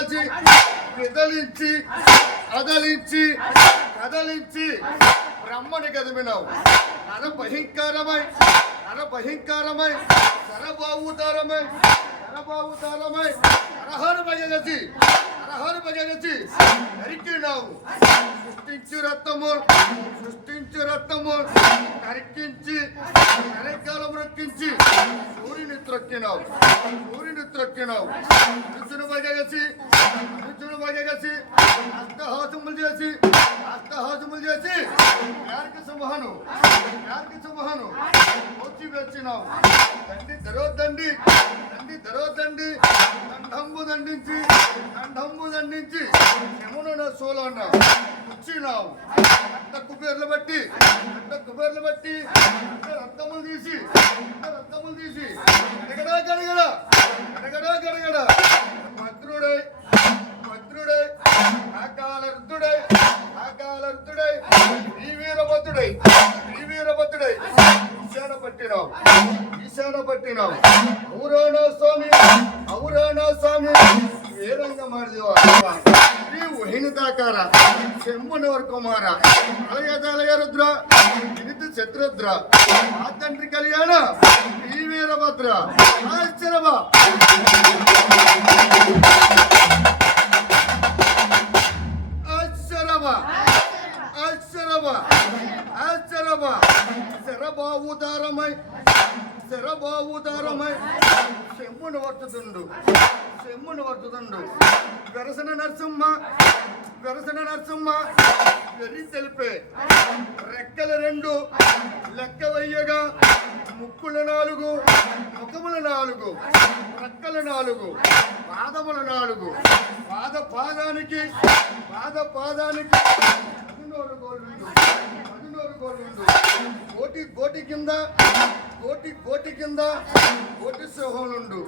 కాల్చి దాల్చి విదలించి అదలించి కదలించి బ్రహ్మని కదిమినావు నర భయంకరమై నర భయంకరమై నరబావుతారమై నరబావుతారమై నరహరు భజగసి నరహరు భజగసి నరికినావు. సృష్టించు రక్తము సృష్టించు రక్తము నరికించి నరకాలం రక్కించి త్రొక్కినావు. సూర్యుని త్రొక్కినావు. మనుషుని భజగసి మనుషుని భజగసి అష్టహాసములు చేసి అష్టహాసములు చేసి యారికి సంవహను యారికి సంవహను వచ్చి వచ్చినావు దండి ధరోదండి దండి ధరోదండి దండంబు దండించి దండంబు దండించి యమున సోలన్న వచ్చినావు అంత కుబేర్లు బట్టి అంత కుబేర్లు బట్టి అంత రక్తములు తీసి రక్తములు తీసి ಔರಾಣ ಸ್ವಾಮಿ ವೇರಂಗ ಮಾಡಿದೆವ ಶ್ರೀ ವಹಿನತಾಕಾರ ಶಂಭುನವರ ಕುಮಾರ ಅಲಯದಲಯ ರುದ್ರ ಇನಿತು ಶತ್ರುದ್ರ ಆ తండ్రి కళ్యాణ ఈ వీరభద్ర ఆశ్చర్యమ ఆశ్చర్యమ ఆశ్చర్యమ ఆశ్చర్యమ శరబావుదారమై శరబావుదారమై శంభుని వర్తుతుండు శంభుని వర్తుతుండు గరసన నరసింహ గరసన నరసింహ వెర్రి తెలిపే. రెక్కల రెండు లెక్క వెయ్యగా ముక్కుల నాలుగు ముఖముల నాలుగు రెక్కల నాలుగు పాదముల నాలుగు. పాద పాదానికి పాద పాదానికి పదినోరు గోళ్ళు పదినోరు గోళ్ళు కోటి కోటి కింద కోటి కోటి కింద కోటి సింహములుండు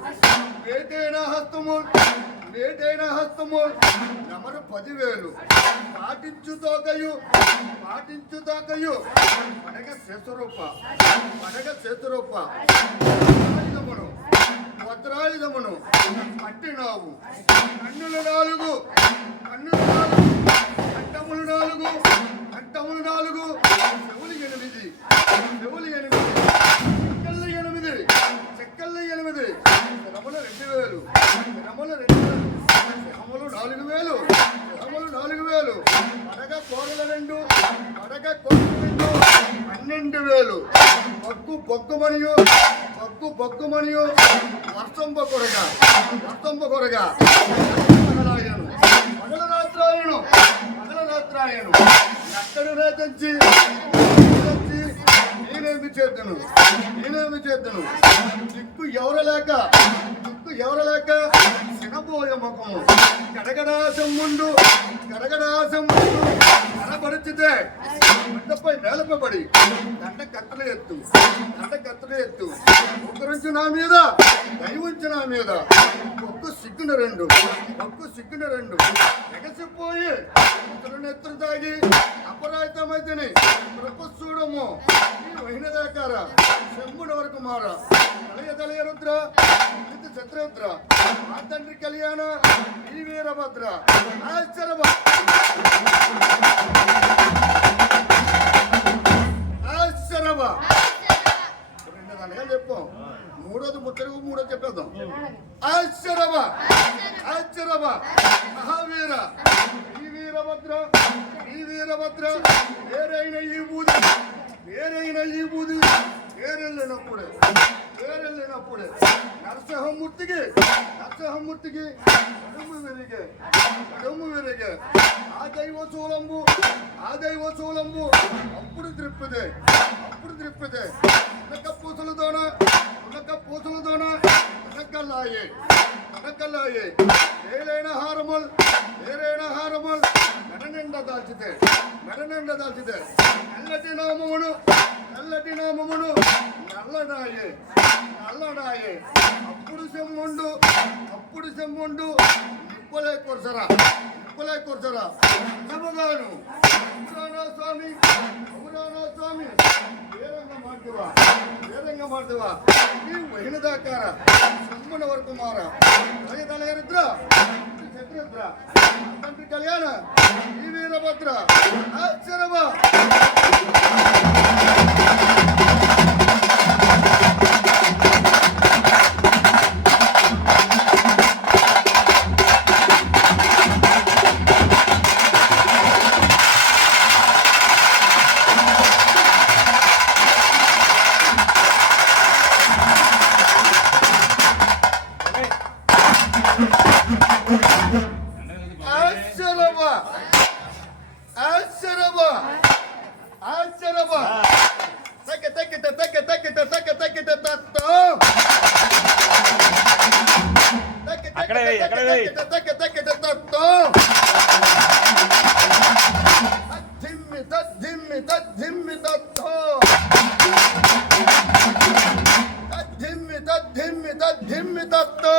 వేటైన హస్తము వేటైన హస్తము నెమరు పదివేలు. పాటించు తోకయు పాటించు తోకయు. పడగ శేషరూప పడగ శేషరూప. వజ్రాయుధమును వజ్రాయుధమును పట్టినావు కన్నులు నాలుగు కన్నులు నాలుగు కంఠములు నాలుగు కంఠములు నాలుగు. చెవులు ఎనిమిది చెవులు ఎనిమిది. వేలు. శ్రమలు రెండు వేలు. నాలుగు వేలు. శ్రమలు నాలుగు వేలు. పడగ కోడల రెండు. పడగ కోరల రెండు. పన్నెండు వేలు. బొగ్గు బొగ్గుమనియు బొగ్గు బొగ్గుమనియు వర్షంబ కొరగా. వర్షంబ కొరగా. మగలాయను మగలరాత్రాయను మగలరాత్రాయను ఎక్కడు రేతంచి నేనేమి చేద్దును? నేనేమి చేద్దును? దిక్కు ఎవరు ఎవరలేక దిక్కు ముఖం. గడగడాసం ముందు గడగడాసం ముందు కనబడిచితే బండపై నేలపబడి దండ కత్తల ఎత్తు దండ కత్తల ఎత్తు ఒకరించి నా మీద దైవంచి నా మీద. ఒక్క సిగ్గున రెండు ఒక్క సిగ్గున రెండు. ఎగసిపోయి ఇతరు నెత్తులు తాగి అపరాజితమైతేనే ప్రపస్సుడము. ఈ మహిళదాకార శంభుడు వరకు మార. తలయ తలయ రుద్ర ఇంత చత్రరుద్ర ఆ తండ్రి కళ్యాణ ఈ వీరభద్ర ఆశ్చర్య ఆశ్చర్యమా రెండు దానిగా చెప్పాం మూడోది ముత్తరుగు మూడో చెప్పేద్దాం ఆశ్చర్యమా ఆశ్చర్యమా మహావీర ఈ వీరభద్ర ఈ వీరభద్ర వేరైన ఈ బూది వేరైన ఈ బూది వేరెళ్ళినప్పుడే వేరెళ్ళినప్పుడే నరసింహమూర్తికి నరసింహమూర్తికి కడుము విరిగే కడుము విరిగే. ఆ దైవ చూలంబు ఆ దైవ చూలంబు అప్పుడు త్రిప్పిదే అప్పుడు త్రిప్పిదే ఉనక పూసలతోన ఉనక పూసలతోన ఉనకల్లాయే ఉనకల్లాయే ఏలైన హారముల్ ఏలైన హారముల్ మెడ నిండా దాల్చితే మెడ నిండా దాల్చితే నల్లటి ಮಾಡಿಸುವ ನೀವು ಹೆಣದಾಕಾರ ಸುಮ್ಮನವರ ಕುಮಾರ ನನಗೆ ತಲೆಯರಿದ್ರ ಶತ್ರುದ್ರ ತಂತ್ರಿ ಕಲ್ಯಾಣ ಈ ವೀರಭದ್ರ ಆಶ್ಚರ್ಯವ తత్ ధిమ్మి తత్ ధిమ్మి తత్థో తత్ ధిమ్మి తత్ ధిమ్మి తత్ ధిమ్మి తత్థో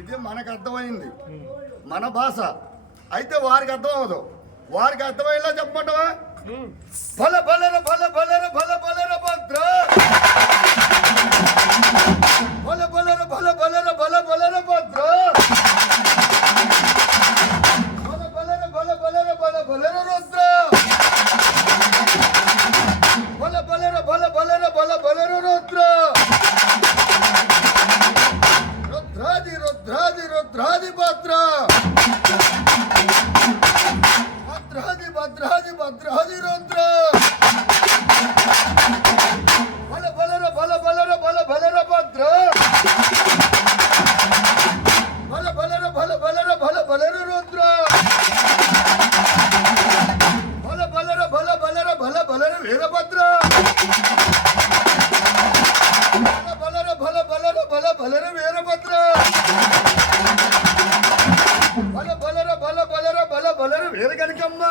ఇది మనకు అర్థమైంది. మన భాష. అయితే వారికి అర్థం అవ్వదు వారికి అర్థమయ్యేలా చెప్పమంటావా? ఫల ఫల ఎరగనకమ్మా